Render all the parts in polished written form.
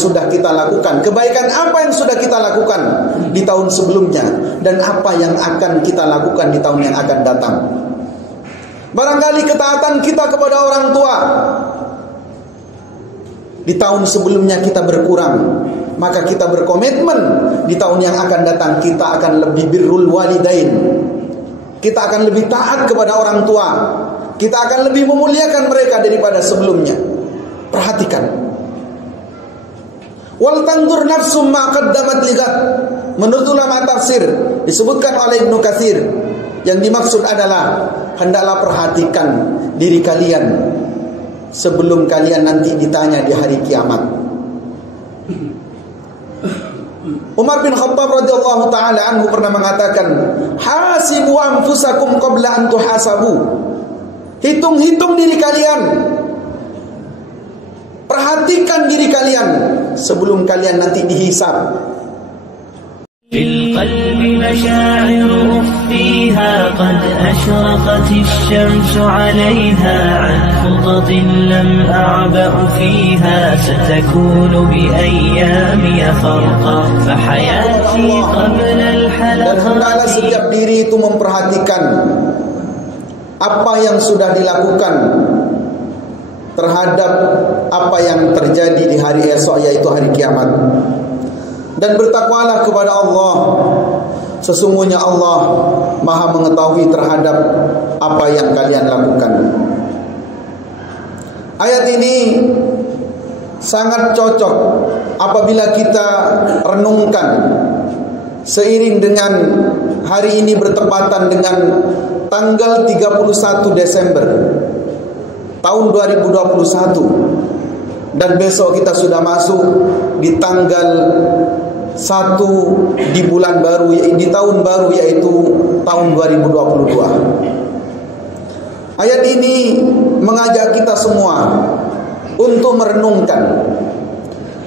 sudah kita lakukan, kebaikan apa yang sudah kita lakukan di tahun sebelumnya, dan apa yang akan kita lakukan di tahun yang akan datang. Barangkali ketaatan kita kepada orang tua di tahun sebelumnya kita berkurang, maka kita berkomitmen di tahun yang akan datang kita akan lebih birrul walidain. Kita akan lebih taat kepada orang tua. Kita akan lebih memuliakan mereka daripada sebelumnya. Perhatikan. Wal tandur nafsum ma qaddamat ligat. Menurut ulama tafsir disebutkan oleh Ibnu Katsir, yang dimaksud adalah hendaklah perhatikan diri kalian sebelum kalian nanti ditanya di hari kiamat. Umar bin Khattab radhiyallahu taala anhu pernah mengatakan, hasibu anfusakum qabla an tuhasabu. Hitung-hitung diri kalian, perhatikan diri kalian sebelum kalian nanti dihisab. Fil qalbi masyaa'ir ukhfiha qad ashraqat asy-syamsu 'alayha 'an khutatin lam a'ba'u fiha satakunu bi ayyami farqa fa hayati qabla al-halaqati. Dan hendaklah setiap diri itu memperhatikan apa yang sudah dilakukan terhadap apa yang terjadi di hari esok, yaitu hari kiamat. Dan bertakwalah kepada Allah, sesungguhnya Allah Maha mengetahui terhadap apa yang kalian lakukan. Ayat ini sangat cocok apabila kita renungkan seiring dengan hari ini bertepatan dengan tanggal 31 Desember tahun 2021, dan besok kita sudah masuk di tanggal 1 di bulan baru, di tahun baru, yaitu tahun 2022. Ayat ini mengajak kita semua untuk merenungkan.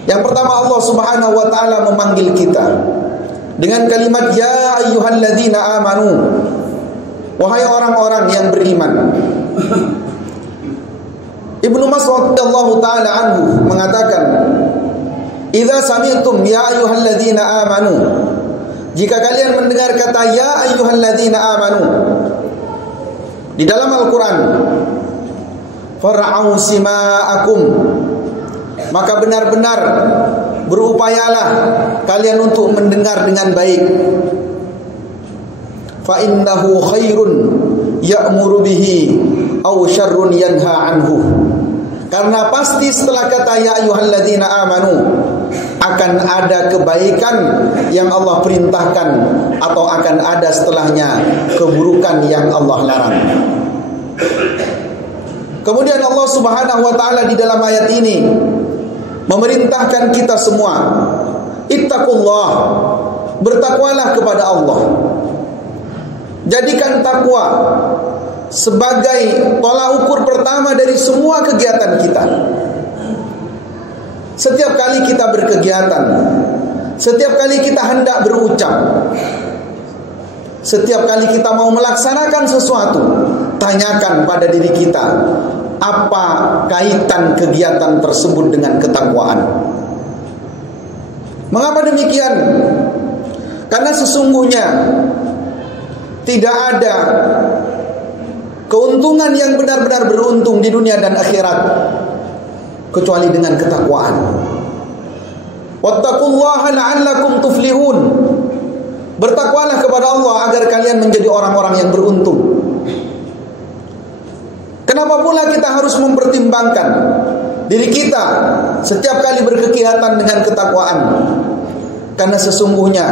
Yang pertama, Allah Subhanahu wa taala memanggil kita dengan kalimat ya ayyuhalladzina amanu, wahai orang-orang yang beriman. Ibnu Mas'ud radhiyallahu taala anhu mengatakan, idza sami'tum ya ayyuhalladzina amanu, jika kalian mendengar kata ya ayyuhalladzina amanu di dalam Al-Qur'an, far'au sima'akum, maka benar-benar berupayalah kalian untuk mendengar dengan baik. Fa innahu khairun ya'muru bihi aw syarrun yanha anhu. Karena pasti setelah kata ya ayyuhalladzina amanu akan ada kebaikan yang Allah perintahkan, atau akan ada setelahnya keburukan yang Allah larang. Kemudian Allah Subhanahu wa taala di dalam ayat ini memerintahkan kita semua, ittaqullah, bertakwalah kepada Allah. Jadikan takwa sebagai tolak ukur pertama dari semua kegiatan kita. Setiap kali kita berkegiatan, setiap kali kita hendak berucap, setiap kali kita mau melaksanakan sesuatu, tanyakan pada diri kita, apa kaitan kegiatan tersebut dengan ketakwaan. Mengapa demikian? Karena sesungguhnya tidak ada keuntungan yang benar-benar beruntung di dunia dan akhirat kecuali dengan ketakwaan. Wattaqullaha la'allakum tuflihun. Bertakwalah kepada Allah agar kalian menjadi orang-orang yang beruntung. Kenapa pula kita harus mempertimbangkan diri kita setiap kali berkegiatan dengan ketakwaan? Karena sesungguhnya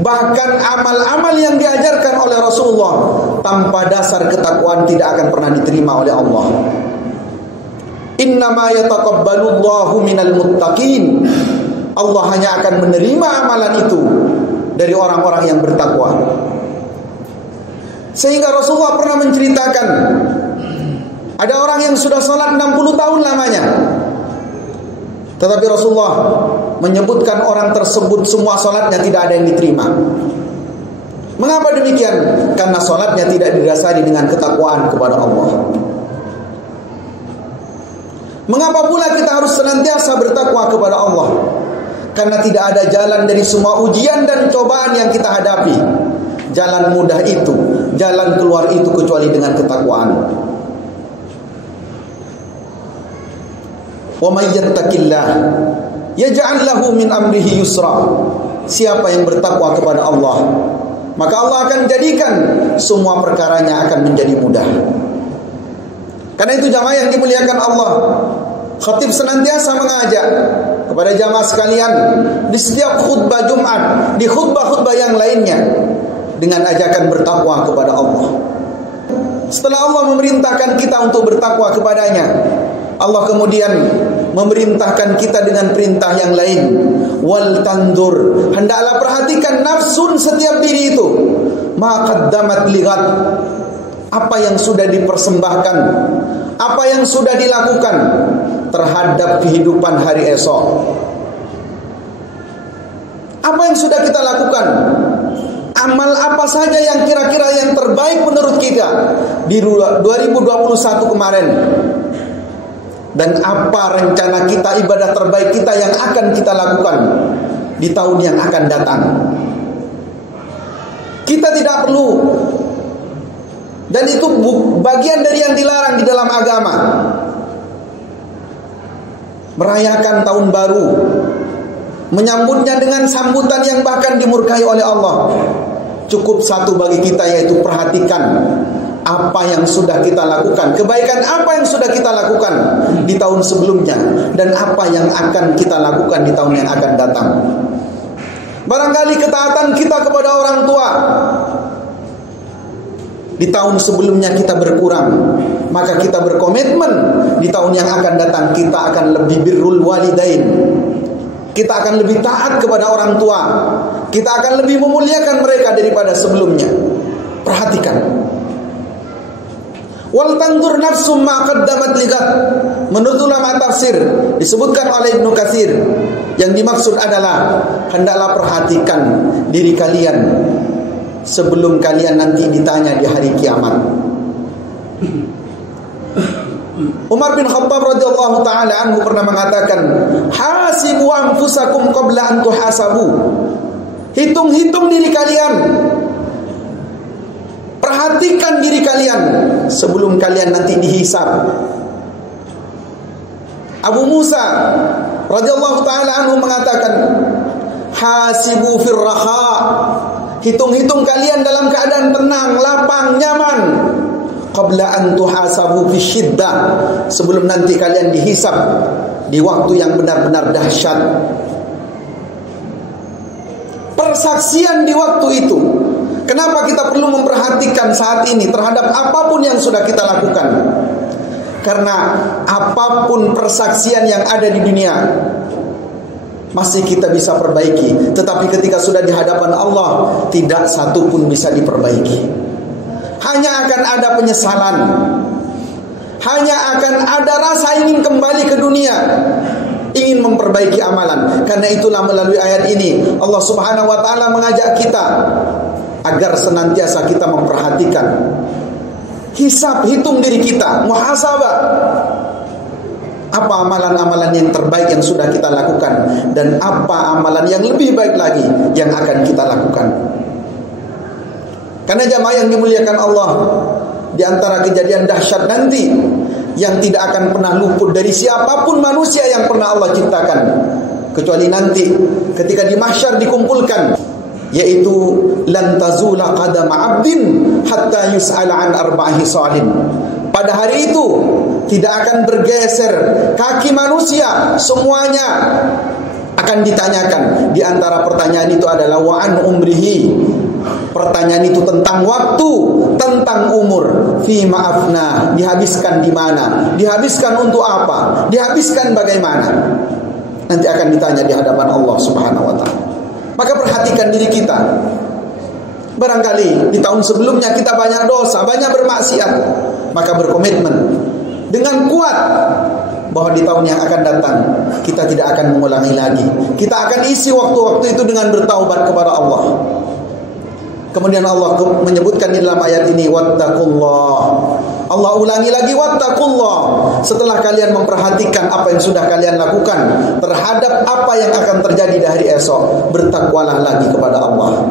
bahkan amal-amal yang diajarkan oleh Rasulullah tanpa dasar ketakwaan tidak akan pernah diterima oleh Allah. Innama yataqabbalullahu minal muttaqin. Allah hanya akan menerima amalan itu dari orang-orang yang bertakwa. Sehingga Rasulullah pernah menceritakan, ada orang yang sudah salat 60 tahun lamanya, tetapi Rasulullah menyebutkan orang tersebut semua salatnya tidak ada yang diterima. Mengapa demikian? Karena salatnya tidak didasari dengan ketakwaan kepada Allah. Mengapa pula kita harus senantiasa bertakwa kepada Allah? Karena tidak ada jalan dari semua ujian dan cobaan yang kita hadapi, jalan mudah itu, jalan keluar itu kecuali dengan ketakwaan. Wa may yattaqillah yaj'al lahu min amrihi yusra. Siapa yang bertakwa kepada Allah, maka Allah akan jadikan semua perkaranya akan menjadi mudah. Karena itu jamaah yang dimuliakan Allah, khatib senantiasa mengajak kepada jamaah sekalian di setiap khutbah Jumat, di khutbah-khutbah yang lainnya, dengan ajakan bertakwa kepada Allah. Setelah Allah memerintahkan kita untuk bertakwa kepadanya, Allah kemudian memerintahkan kita dengan perintah yang lain. Wal tandur, hendaklah perhatikan nafsun setiap diri itu, ma qaddamat lighat, apa yang sudah dipersembahkan, apa yang sudah dilakukan terhadap kehidupan hari esok. Apa yang sudah kita lakukan, amal apa saja yang kira-kira yang terbaik menurut kita di 2021 kemarin, dan apa rencana kita, ibadah terbaik kita yang akan kita lakukan di tahun yang akan datang. Kita tidak perlu, dan itu bagian dari yang dilarang di dalam agama, merayakan tahun baru, menyambutnya dengan sambutan yang bahkan dimurkai oleh Allah. Cukup satu bagi kita, yaitu perhatikan apa yang sudah kita lakukan, kebaikan apa yang sudah kita lakukan di tahun sebelumnya, dan apa yang akan kita lakukan di tahun yang akan datang. Barangkali ketaatan kita kepada orang tua di tahun sebelumnya kita berkurang, maka kita berkomitmen di tahun yang akan datang kita akan lebih birrul walidain, kita akan lebih taat kepada orang tua, kita akan lebih memuliakan mereka daripada sebelumnya. Perhatikan. Wal tandur nafsum ma qaddamat lighat. Menurut ulama tafsir disebutkan oleh Ibnu Katsir, yang dimaksud adalah hendaklah perhatikan diri kalian sebelum kalian nanti ditanya di hari kiamat. Umar bin Khattab radhiyallahu taala anhu pernah mengatakan, hasibu anfusakum qabla an tuhasabu. Hitung-hitung diri kalian, perhatikan diri kalian sebelum kalian nanti dihisab. Abu Musa radhiyallahu taala anhu mengatakan, hasibu fir raha. Hitung-hitung kalian dalam keadaan tenang, lapang, nyaman, qabla an tuhasabu fi syiddah, sebelum nanti kalian dihisab di waktu yang benar-benar dahsyat. Persaksian di waktu itu. Kenapa kita perlu memperhatikan saat ini terhadap apapun yang sudah kita lakukan? Karena apapun persaksian yang ada di dunia masih kita bisa perbaiki, tetapi ketika sudah di hadapan Allah, tidak satu pun bisa diperbaiki. Hanya akan ada penyesalan, hanya akan ada rasa ingin kembali ke dunia, ingin memperbaiki amalan. Karena itulah melalui ayat ini Allah Subhanahu wa taala mengajak kita agar senantiasa kita memperhatikan, hisab, hitung diri kita, muhasabah. Apa amalan-amalan yang terbaik yang sudah kita lakukan, dan apa amalan yang lebih baik lagi yang akan kita lakukan. Karena jamaah yang dimuliakan Allah, di antara kejadian dahsyat nanti yang tidak akan pernah luput dari siapapun manusia yang pernah Allah ciptakan, kecuali nanti ketika di mahsyar dikumpulkan, yaitu lan tazula qadama 'abdin hatta yus'ala an arba'i salin. Pada hari itu tidak akan bergeser kaki manusia, semuanya akan ditanyakan. Di antara pertanyaan itu adalah wa an umrihi. Pertanyaan itu tentang waktu, tentang umur. Fi ma'afna, dihabiskan di mana? Dihabiskan untuk apa? Dihabiskan bagaimana? Nanti akan ditanya di hadapan Allah Subhanahu wa taala. Maka perhatikan diri kita. Barangkali di tahun sebelumnya kita banyak dosa, banyak bermaksiat, maka berkomitmen dengan kuat bahwa di tahun yang akan datang kita tidak akan mengulangi lagi. Kita akan isi waktu-waktu itu dengan bertaubat kepada Allah. Kemudian Allah menyebutkan di dalam ayat ini, wattaqullah Allah ulangi lagi, wattaqullah. Setelah kalian memperhatikan apa yang sudah kalian lakukan terhadap apa yang akan terjadi di hari esok, bertakwalah lagi kepada Allah.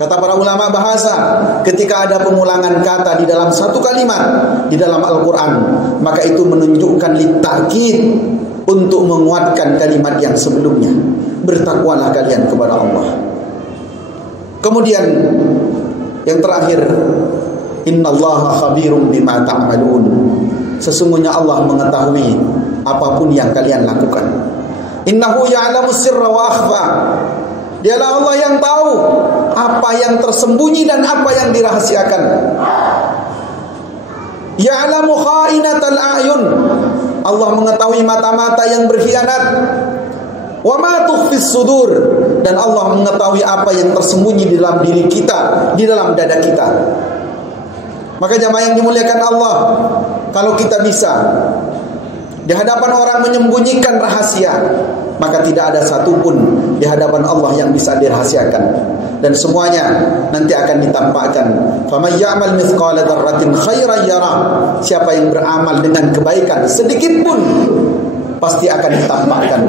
Kata para ulama bahasa, ketika ada pengulangan kata di dalam satu kalimat di dalam Al-Quran, maka itu menunjukkan litakid, untuk menguatkan kalimat yang sebelumnya. Bertakwalah kalian kepada Allah. Kemudian yang terakhir, innallaha khabirum bima ta'malun. Sesungguhnya Allah mengetahui apapun yang kalian lakukan. Innahu ya'lamus sirra wa akhfa. Dialah Allah yang tahu apa yang tersembunyi dan apa yang dirahasiakan. Ya'lamu kha'inatal a'yun. Allah mengetahui mata-mata yang berkhianat. Wa ma tukhfis sudur. Dan Allah mengetahui apa yang tersembunyi di dalam diri kita, di dalam dada kita. Maka jamaah yang dimuliakan Allah, kalau kita bisa di hadapan orang menyembunyikan rahasia, maka tidak ada satupun di hadapan Allah yang bisa dirahasiakan. Dan semuanya nanti akan ditampakkan. Faman ya'mal mithqala dzarratin khairan yara. Siapa yang beramal dengan kebaikan sedikit pun, pasti akan ditampakkan.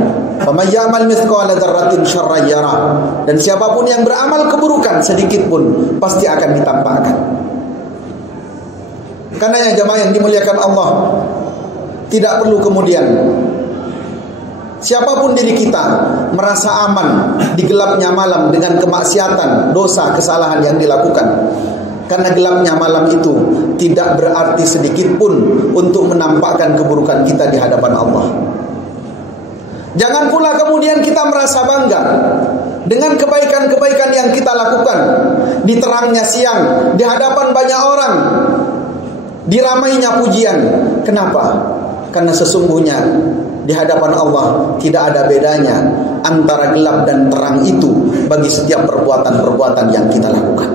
Faman ya'mal mithqala dzarratin syarran yara. Dan siapapun yang beramal keburukan sedikit pun, pasti akan ditampakkan. Karena ya jamaah yang dimuliakan Allah, tidak perlu kemudian siapapun diri kita merasa aman di gelapnya malam dengan kemaksiatan, dosa, kesalahan yang dilakukan. Karena gelapnya malam itu tidak berarti sedikit pun untuk menampakkan keburukan kita di hadapan Allah. Jangan pula kemudian kita merasa bangga dengan kebaikan-kebaikan yang kita lakukan di terangnya siang, di hadapan banyak orang, diramainya pujian. Kenapa? Karena sesungguhnya di hadapan Allah tidak ada bedanya antara gelap dan terang itu bagi setiap perbuatan-perbuatan yang kita lakukan.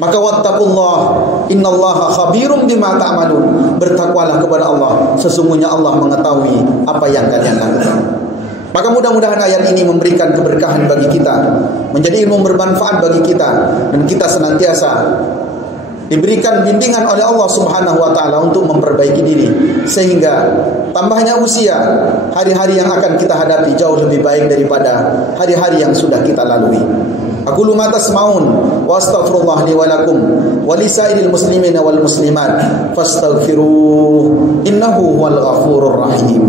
Maka wattaqullah, innallaha khabirum bima ta'malun. Bertakwalah kepada Allah, sesungguhnya Allah mengetahui apa yang kalian lakukan. Maka mudah-mudahan ayat ini memberikan keberkahan bagi kita, menjadi ilmu bermanfaat bagi kita, dan kita senantiasa diberikan bimbingan oleh Allah Subhanahu wa taala untuk memperbaiki diri, sehingga tambahnya usia, hari-hari yang akan kita hadapi jauh lebih baik daripada hari-hari yang sudah kita lalui. Aku lu ma tasmaun wa astaghfirullah li wa lakum wa lisairil muslimin wal muslimat fastaghfiruh innahu huwal ghafurur rahim.